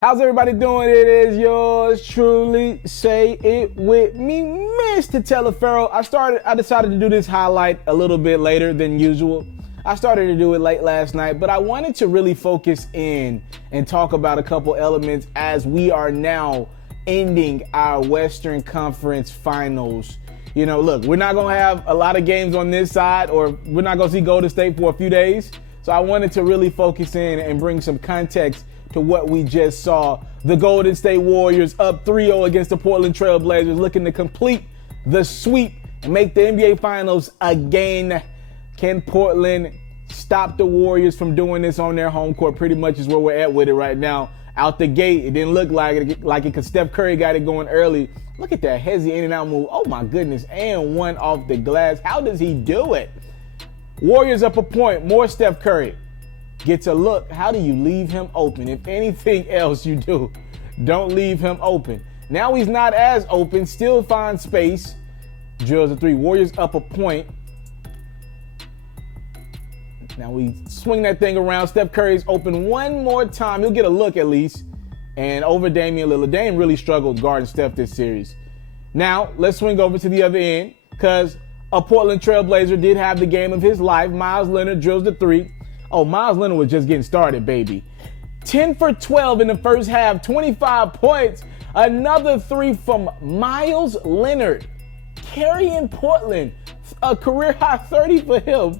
How's everybody doing? It is yours truly. Say it with me, Mr.Taliaferro. I decided to do this highlight a little bit later than usual. I started to do it late last night, but I wanted to really focus in and talk about a couple elements as we are now ending our Western Conference Finals. You know, look, we're not going to have a lot of games on this side, or we're not going to see Golden State for a few days. So I wanted to really focus in and bring some context to what we just saw. The Golden State Warriors up 3-0 against the Portland Trailblazers, looking to complete the sweep and make the NBA Finals again. Can Portland stop the Warriors from doing this on their home court? Pretty much is where we're at with it right now. Out the gate, it didn't look like it because Steph Curry got it going early. Look at that hezzy in and out move. Oh my goodness, and one off the glass. How does he do it? Warriors up a point, more Steph Curry. Gets a look. How do you leave him open? If anything else you do, don't leave him open. Now he's not as open, still finds space. Drills a three. Warriors up a point. Now we swing that thing around. Steph Curry's open one more time. He'll get a look at least. And over Damian Lillard. Dame really struggled guarding Steph this series. Now let's swing over to the other end because a Portland Trailblazer did have the game of his life. Miles Leonard drills the three. Oh, Miles Leonard was just getting started, baby. 10 for 12 in the first half, 25 points. Another three from Miles Leonard. Carrying Portland, a career high 30 for him.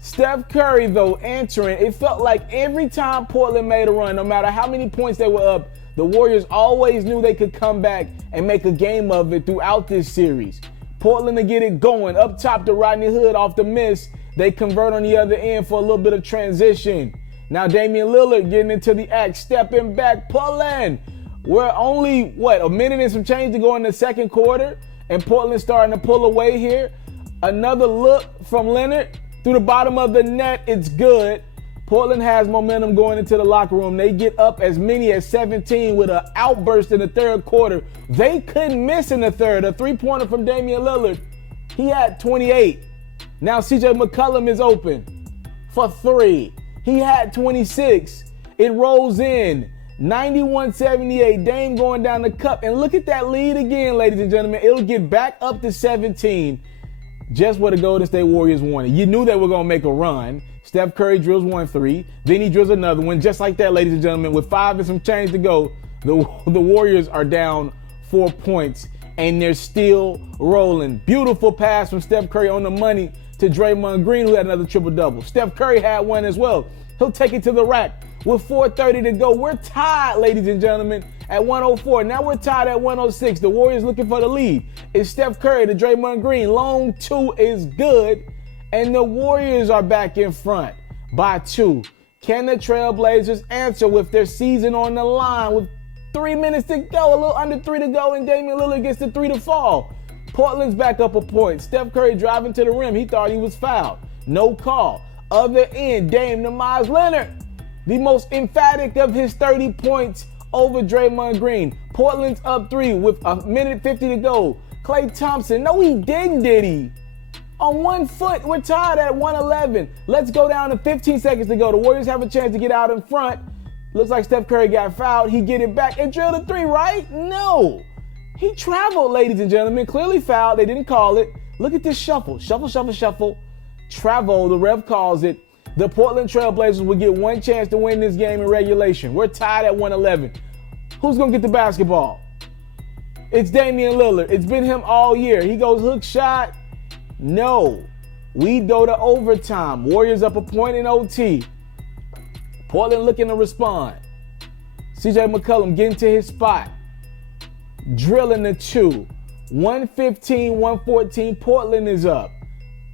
Steph Curry, though, answering. It felt like every time Portland made a run, no matter how many points they were up, the Warriors always knew they could come back and make a game of it throughout this series. Portland to get it going. Up top to Rodney Hood off the miss. They convert on the other end for a little bit of transition. Now Damian Lillard getting into the act, stepping back, pulling. We're only, a minute and some change to go in the second quarter, and Portland starting to pull away here. Another look from Leonard through the bottom of the net. It's good. Portland has momentum going into the locker room. They get up as many as 17 with an outburst in the third quarter. They couldn't miss in the third. A three-pointer from Damian Lillard. He had 28. Now C.J. McCollum is open for three. He had 26. It rolls in. 91-78. Dame going down the cup. And look at that lead again, ladies and gentlemen. It'll get back up to 17. Just what the Golden State Warriors wanted. You knew they were going to make a run. Steph Curry drills 1-3. Then he drills another one. Just like that, ladies and gentlemen. With 5 and some change to go, the Warriors are down 4 points. And they're still rolling. Beautiful pass from Steph Curry on the money to Draymond Green, who had another triple-double. Steph Curry had one as well. He'll take it to the rack with 4:30 to go. We're tied, ladies and gentlemen, at 104. Now we're tied at 106. The Warriors looking for the lead. It's Steph Curry to Draymond Green. Long two is good, and the Warriors are back in front by 2. Can the Trailblazers answer with their season on the line with 3 minutes to go, a little under 3 to go, and Damian Lillard gets the 3 to fall? Portland's back up a point. Steph Curry driving to the rim. He thought he was fouled. No call. Other end, Dame to Miles Leonard. The most emphatic of his 30 points over Draymond Green. Portland's up 3 with a minute 50 to go. Klay Thompson. No, he didn't, did he? On 1 foot, we're tied at 111. Let's go down to 15 seconds to go. The Warriors have a chance to get out in front. Looks like Steph Curry got fouled. He get it back and drilled a 3, right? No. He traveled, ladies and gentlemen. Clearly fouled. They didn't call it. Look at this shuffle. Shuffle, shuffle, shuffle. Travel, the ref calls it. The Portland Trailblazers will get one chance to win this game in regulation. We're tied at 111. Who's going to get the basketball? It's Damian Lillard. It's been him all year. He goes hook shot. No. We go to overtime. Warriors up a point in OT. Portland looking to respond. C.J. McCollum getting to his spot. Drilling the 2. 115, 114. Portland is up.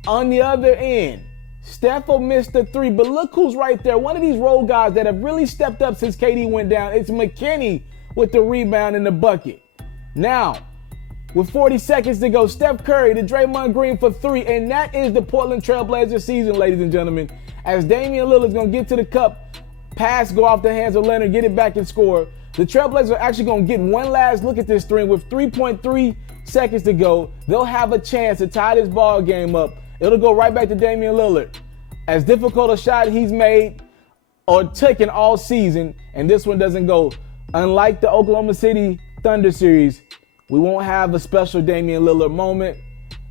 On the other end, Steph will miss the 3, but look who's right there. One of these role guys that have really stepped up since KD went down. It's McKinney with the rebound in the bucket. Now, with 40 seconds to go, Steph Curry to Draymond Green for 3, and that is the Portland Trailblazers season, ladies and gentlemen. As Damian Lillard's going to get to the cup, pass go off the hands of Leonard, get it back and score. The Trailblazers are actually going to get one last look at this 3 with 3.3 seconds to go. They'll have a chance to tie this ball game up. It'll go right back to Damian Lillard. As difficult a shot he's made or taken all season, and this one doesn't go. Unlike the Oklahoma City Thunder series, we won't have a special Damian Lillard moment.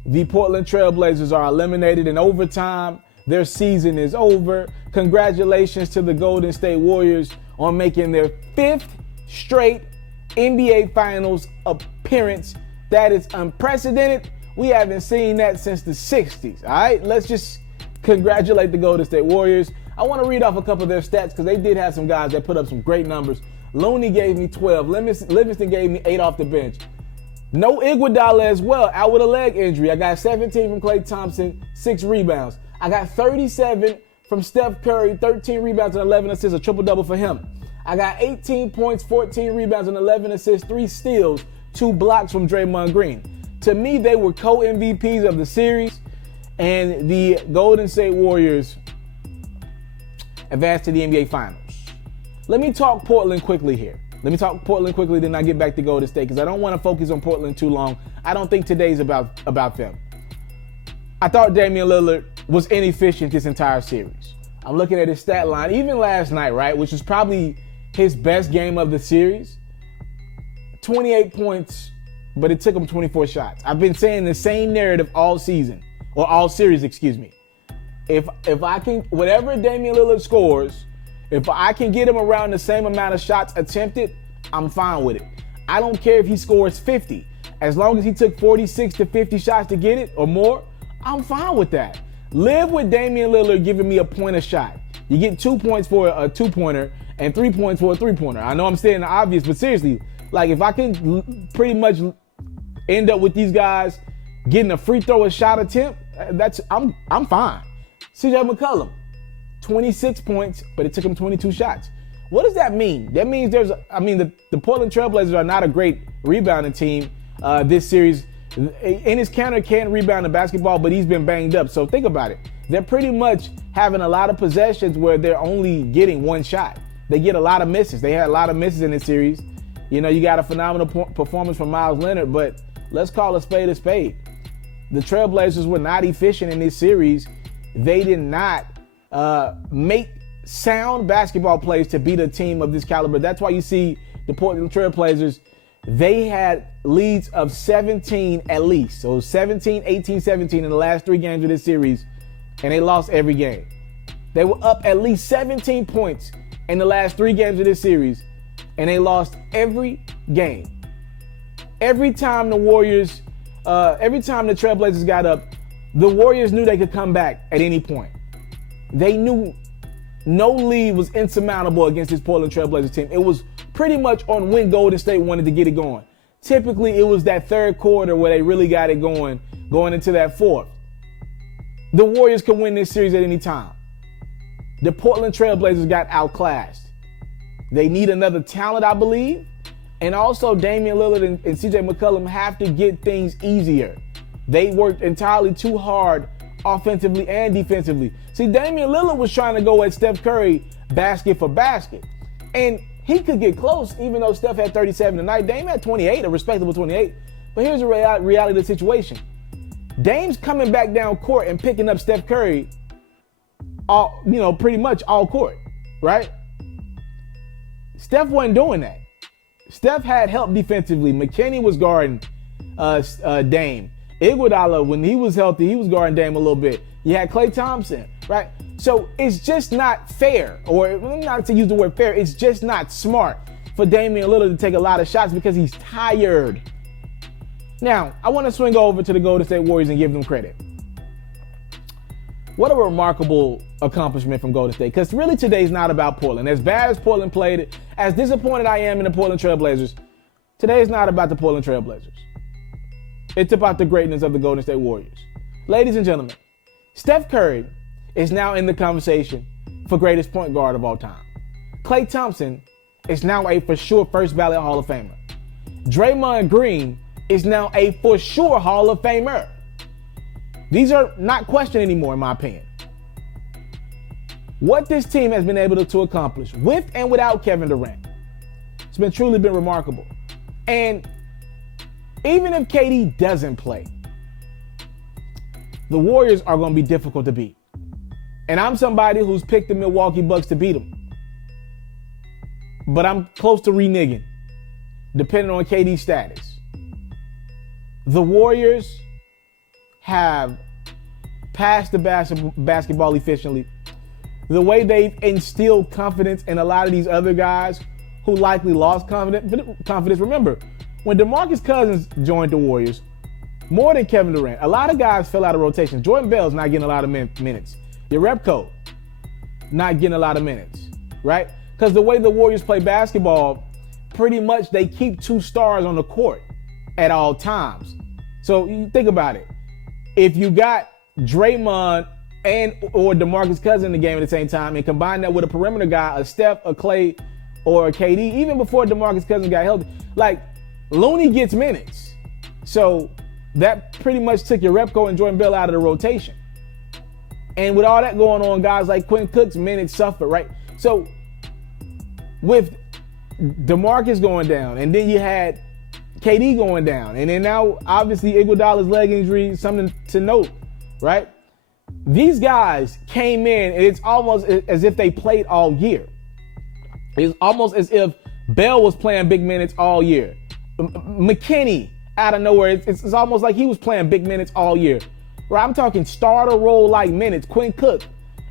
The Portland Trailblazers are eliminated in overtime. Their season is over. Congratulations to the Golden State Warriors on making their 5th straight NBA Finals appearance. That is unprecedented. We haven't seen that since the 60s. All right, let's just congratulate the Golden State Warriors. I want to read off a couple of their stats because they did have some guys that put up some great numbers. Looney gave me 12. Livingston gave me 8 off the bench. No Iguodala as well, out with a leg injury. I got 17 from Klay Thompson, 6 rebounds. I got 37 from Steph Curry, 13 rebounds and 11 assists, a triple-double for him. I got 18 points, 14 rebounds and 11 assists, 3 steals, 2 blocks from Draymond Green. To me, they were co-MVPs of the series, and the Golden State Warriors advanced to the NBA Finals. Let me talk Portland quickly here. Then I get back to Golden State because I don't want to focus on Portland too long. I don't think today's about them. I thought Damian Lillard was inefficient this entire series. I'm looking at his stat line, even last night, right, which was probably his best game of the series. 28 points, but it took him 24 shots. I've been saying the same narrative all season, or all series, excuse me. If I can, whatever Damian Lillard scores, if I can get him around the same amount of shots attempted, I'm fine with it. I don't care if he scores 50. As long as he took 46 to 50 shots to get it or more, I'm fine with that. Live with Damian Lillard giving me a point a shot. You get 2 points for a 2-pointer and 3 points for a 3-pointer. I know I'm stating the obvious, but seriously, like if I can pretty much end up with these guys getting a free throw a shot attempt, I'm fine. CJ McCollum, 26 points, but it took him 22 shots. What does that mean? That means the Portland Trailblazers are not a great rebounding team this series. Enes Kanter can't rebound the basketball, but he's been banged up. So think about it. They're pretty much having a lot of possessions where they're only getting 1 shot. They get a lot of misses. They had a lot of misses in this series. You know, you got a phenomenal performance from Miles Leonard, but let's call a spade a spade. The Trailblazers were not efficient in this series. They did not make sound basketball plays to beat a team of this caliber. That's why you see the Portland Trailblazers, they had leads of 17 at least. So 17, 18, 17 in the last 3 games of this series, and they lost every game. They were up at least 17 points in the last 3 games of this series, and they lost every game. Every time the Trailblazers got up, the Warriors knew they could come back at any point. They knew no lead was insurmountable against this Portland Trailblazers team. It was pretty much on when Golden State wanted to get it going. Typically, it was that 3rd quarter where they really got it going into that 4th. The Warriors could win this series at any time. The Portland Trailblazers got outclassed. They need another talent, I believe. And also, Damian Lillard and CJ McCollum have to get things easier. They worked entirely too hard offensively and defensively. See, Damian Lillard was trying to go at Steph Curry basket for basket. And he could get close, even though Steph had 37 tonight. Dame had 28, a respectable 28. But here's the reality of the situation. Dame's coming back down court and picking up Steph Curry pretty much all court, right? Steph wasn't doing that. Steph had help defensively. McKinney was guarding Dame. Iguodala, when he was healthy, he was guarding Dame a little bit. You had Klay Thompson, right? So it's just not fair, or not to use the word fair, it's just not smart for Damian Lillard to take a lot of shots because he's tired. Now, I want to swing over to the Golden State Warriors and give them credit. What a remarkable accomplishment from Golden State, because really today's not about Portland. As bad as Portland played, as disappointed I am in the Portland Trailblazers, today's not about the Portland Trailblazers. It's about the greatness of the Golden State Warriors. Ladies and gentlemen, Steph Curry is now in the conversation for greatest point guard of all time. Klay Thompson is now a for sure first ballot Hall of Famer. Draymond Green is now a for sure Hall of Famer. These are not questioned anymore, in my opinion. What this team has been able to accomplish with and without Kevin Durant, it's been truly remarkable. And even if KD doesn't play, the Warriors are going to be difficult to beat. And I'm somebody who's picked the Milwaukee Bucks to beat them. but I'm close to reneging, depending on KD's status. The Warriors have passed the basketball efficiently. The way they've instilled confidence in a lot of these other guys who likely lost confidence. Remember, when DeMarcus Cousins joined the Warriors, more than Kevin Durant, a lot of guys fell out of rotation. Jordan Bell's not getting a lot of minutes. Jerebko, not getting a lot of minutes, right? Because the way the Warriors play basketball, pretty much they keep two stars on the court at all times. So you think about it. If you got Draymond or DeMarcus Cousins in the game at the same time and combine that with a perimeter guy, a Steph, a Clay, or a KD, even before DeMarcus Cousins got healthy, like Looney gets minutes. So that pretty much took Jerebko and Jordan Bell out of the rotation. And with all that going on, guys like Quinn Cook's minutes suffer, right? So with DeMarcus going down, and then you had KD going down, and then now obviously Iguodala's leg injury, something to note, right? These guys came in, and it's almost as if they played all year. It's almost as if Bell was playing big minutes all year. McKinney, out of nowhere, it's almost like he was playing big minutes all year. Right? I'm talking starter role like minutes. Quinn Cook,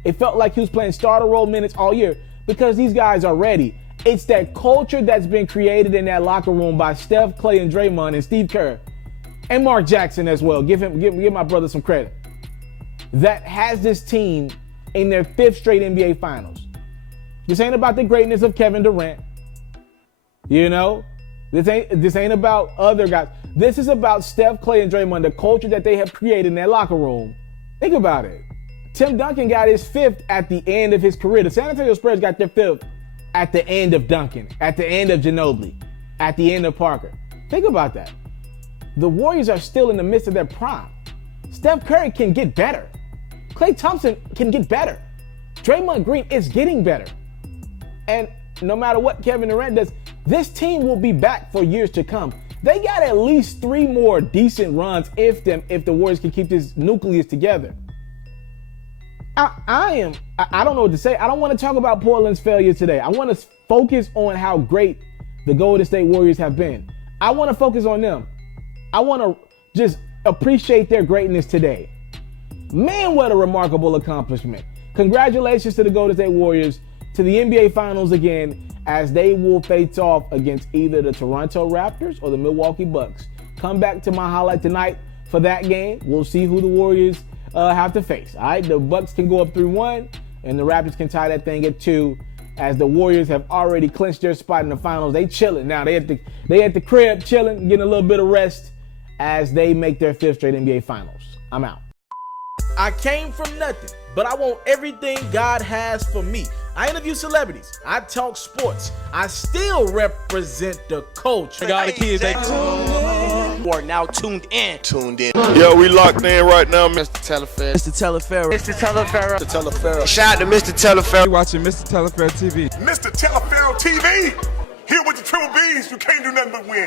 it felt like he was playing starter role minutes all year because these guys are ready. It's that culture that's been created in that locker room by Steph, Clay, and Draymond, and Steve Kerr, and Mark Jackson as well. Give my brother some credit. That has this team in their 5th straight NBA Finals. This ain't about the greatness of Kevin Durant. You know, this ain't about other guys. This is about Steph, Clay, and Draymond, the culture that they have created in that locker room. Think about it. Tim Duncan got his 5th at the end of his career. The San Antonio Spurs got their 5th at the end of Duncan, at the end of Ginobili, at the end of Parker. Think about that. The Warriors are still in the midst of their prime. Steph Curry can get better. Klay Thompson can get better. Draymond Green is getting better. And no matter what Kevin Durant does, this team will be back for years to come. They got at least 3 more decent runs if the Warriors can keep this nucleus together. I don't know what to say. I don't want to talk about Portland's failure today. I want to focus on how great the Golden State Warriors have been. I want to focus on them. I want to just appreciate their greatness today. Man, what a remarkable accomplishment. Congratulations to the Golden State Warriors, to the NBA Finals again, as they will face off against either the Toronto Raptors or the Milwaukee Bucks. Come back to my highlight tonight for that game. We'll see who the Warriors have to face. All right, the Bucks can go up 3-1, and the Raptors can tie that thing at 2, as the Warriors have already clinched their spot in the finals. They chilling now. They at the crib chilling, getting a little bit of rest as they make their 5th straight NBA Finals. I'm out. I came from nothing, but I want everything God has for me. I interview celebrities. I talk sports. I still represent the culture. I got the kids. You are now tuned in. Yo, we locked in right now, Mr.Taliaferro. Mr.Taliaferro. Mr.Taliaferro. Mr. Shout out to Mr. Taliaferro. You're watching Mr.Taliaferro TV. Mr. Taliaferro TV, here with the Triple B's, you can't do nothing but win.